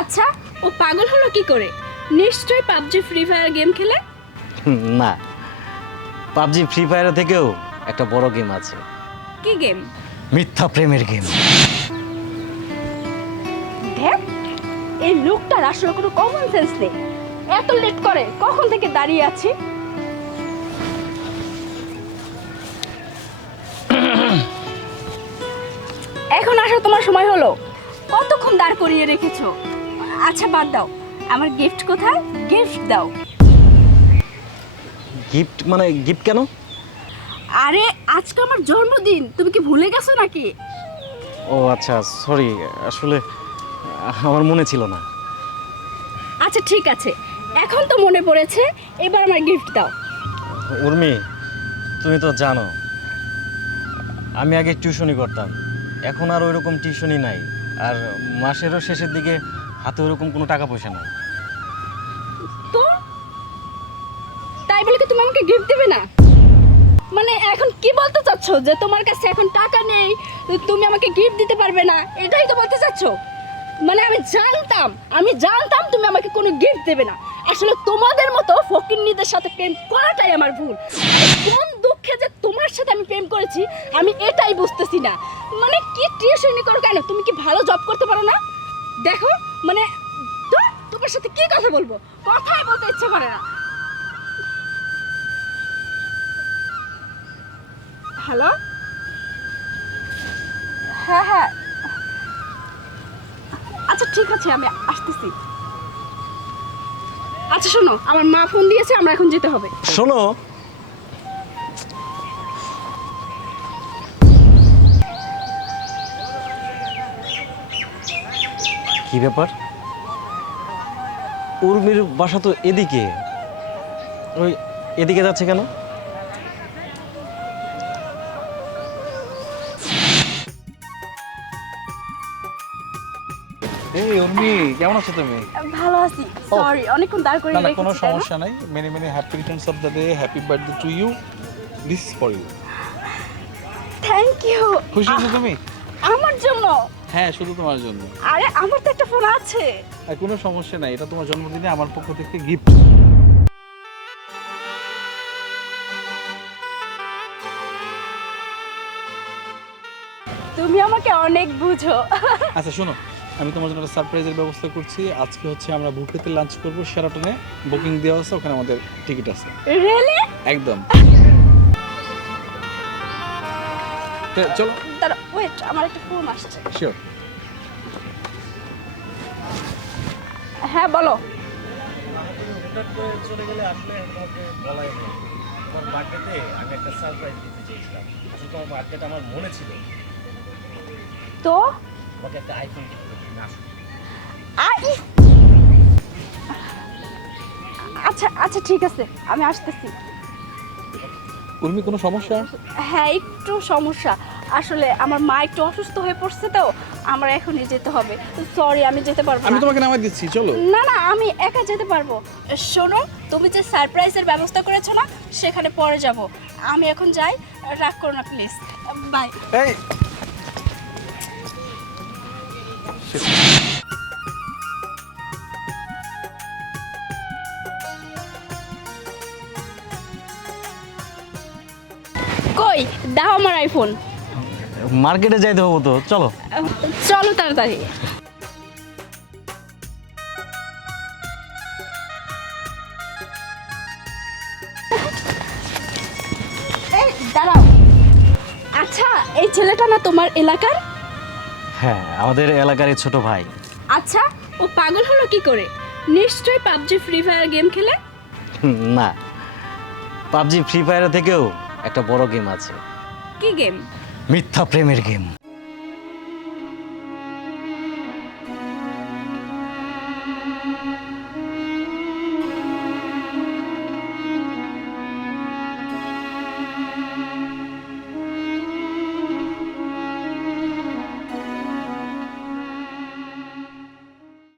আচ্ছা, ও পাগল হলো কি করে? নিশ্চয়ই পাবজি ফ্রি ফায়ার গেম খেলে। না, পাবজি ফ্রি ফায়ারের থেকেও একটা বড় গেম আছে, কি গেম? মিথ্যা প্রেমের গেম। দেখ, এই লোকটার আসলে কোনো কমন সেন্স নেই। এত লেট করে কখন থেকে দাঁড়িয়ে আছি। এখন আসার তোমার সময় হলো, কতক্ষণ দাঁড় করিয়ে রেখেছো? আচ্ছা বাদ দাও, আমার গিফট কোথায়? গিফট দাও। গিফট মানে গিফট কেন? আরে আজকে আমার জন্মদিন, তুমি কি ভুলে গেছো নাকি? ও আচ্ছা, সরি, আসলে আমার মনে ছিল না। আচ্ছা ঠিক আছে, এখন তো মনে পড়েছে, এবার আমার গিফট দাও। উর্মি, তুমি তো জানো আমি আগে টিউশনি করতাম, এখন আর ওইরকম টিউশনি নাই, আর মাসেরও শেষের দিকে হাতে ওরকম কোনো টাকা পয়সা নাই। তো তাই বলে কি তুমি আমাকে গিফট দেবে না? মানে এখন কি বলতে চাচ্ছ, যে তোমার কাছে এখন টাকা নেই, তুমি আমাকে গিফট দিতে পারবে না, এটাই তো বলতে চাচ্ছ? মানে আমি জানতাম তুমি আমাকে কোনো গিফট দেবে না। আসলে তোমাদের মতো ফকিন্নিদের সাথে প্রেম করাটাই আমার ভুল। কোন দুঃখে যে তোমার সাথে আমি প্রেম করেছি আমি এটাই বুঝতেছি না। মানে কি টিউশনি করো কেন? তুমি কি ভালো জব করতে পারো না? দেখো, মানে ধুর, তোমার সাথে কি কথা বলবো, কথাই বলতে ইচ্ছে করে না। হ্যালো, হ্যাঁ হ্যাঁ, আচ্ছা ঠিক আছে, আমি আসতেছি। আচ্ছা শোনো, আমার মা ফোন দিয়েছে, আমরা এখন যেতে হবে। শোনো, কি ব্যাপার? উর্মির বাসা তো এদিকে, ওই এদিকে যাচ্ছে কেন? এই উর্মি, কেমন আছো তুমি? ভালো আছি, সরি অনেকক্ষণ দাঁড় করে না না, রেখেছি, কোনো তাই না? সমস্যা নাই। Many many happy returns of the day, happy birthday to you, this is for you. Thank you. খুশি হয়েছো তুমি? আমার জন্য? হ্যাঁ, শুধু তোমার জন্য। আরে আমার তো একটা ফোন আছে। আর কোনো সমস্যা নাই, এটা তোমার জন্মদিনে আমার পক্ষ থেকে গিফট। তুমি আমাকে অনেক বুঝো। আচ্ছা শোনো, আমি তোমার জন্য একটা সারপ্রাইজের ব্যবস্থা করছি। আজকে হচ্ছে আমরা বুফেতে লাঞ্চ করবো শেরাটনে, বুকিং দেওয়া আছে, ওখানে আমাদের টিকিট আছে। রিয়েলি? একদম। তো চলো। দাঁড়া, ওয়েট, আমার একটা ফোন আসছে। শিওর। হ্যাঁ বলো। চলে গেলে আসলে তোমাকে বলাই নেই, তোমার বার্থডেতে আমি একটা সারপ্রাইজ দিতে চেয়েছিলাম। আসলে তোমার বার্থডেটা আমার মনে ছিল, তো তোমাকে একটা আইফোন গিফট করতে না আসলে। আচ্ছা আচ্ছা ঠিক আছে, আমি আসতেছি। উর্মি, কোনো সমস্যা? হ্যাঁ একটু সমস্যা, আসলে আমার মা একটু অসুস্থ হয়ে পড়ছে, তো আমার এখনই যেতে হবে। সরি, আমি যেতে পারবো আমি না। তোমাকে নামাই দিচ্ছি, চলো। না না, আমি একা যেতে পারবো। শোনো, তুমি যে সারপ্রাইজের ব্যবস্থা করেছো না, সেখানে পরে যাব। আমি এখন যাই, রাগ করো না প্লিজ। বাই। এই কই দাও আমার আইফোন। মার্কেটে যাইতে হবো তো, চলো। চলো তাড়াতাড়ি। এই দাঁড়াও, আচ্ছা এই ছেলেটা না তোমার এলাকার? হ্যাঁ, আমাদের এলাকার এই ছোট ভাই। আচ্ছা, ও পাগল হলো কি করে? নিশ্চয়ই পাবজি ফ্রি ফায়ার গেম খেলে। না, পাবজি ফ্রি ফায়ারের থেকেও একটা বড় গেম আছে, কি গেম? মিথ্যা প্রেমের গেম।